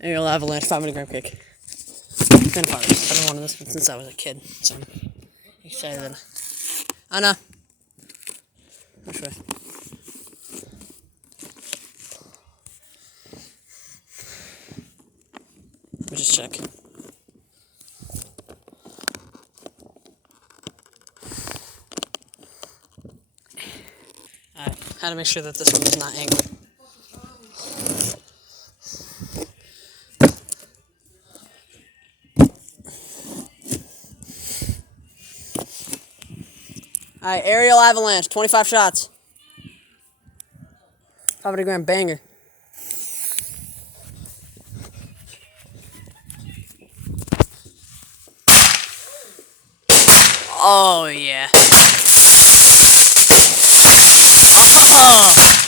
Aerial Avalanche 500-gram cake. It's been fun. I've been wanting this since I was a kid, so I'm excited. Anna. Which way? Let me just check. Alright, how to make sure that this one is not angled. Alright, aerial avalanche, 25 shots. 500-gram banger. Oh, yeah. Oh.